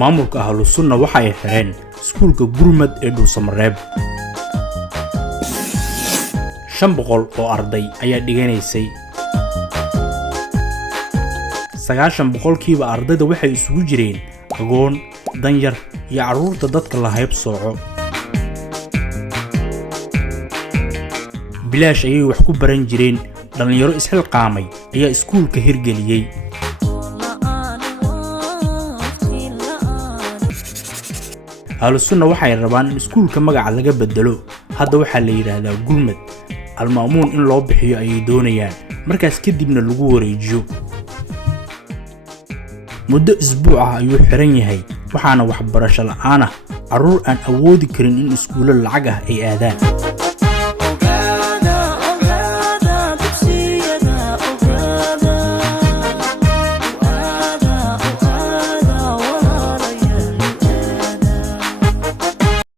maamulka ahlusunna waxay xireen iskuulka gurmad ee Dhuusamareeb. 500 oo arday ayaa dhiganaysay. 90% ardayda waxay isugu jireen agoon, danyar iyo carruurta dadka la hayb sooco. bilaash ayay wax ku baran jireen. dhalinyaro isxilqaamay ayaa iskuulka hirgeliyay. ahlusunna waxay rabaan in iskuulka magaca laga bedelo. hadda waxaa la yiraahdaa gurmad. almaamuun in loo bixiyo ayay doonayaan, markaas kadibna lagu wareejiyo. muddo isbuuc ah ayuu xiran yahay, waxaana waxbarasho la'aan ah, carruur aan awoodi karin in iskuulo lacag ah ay aadaan.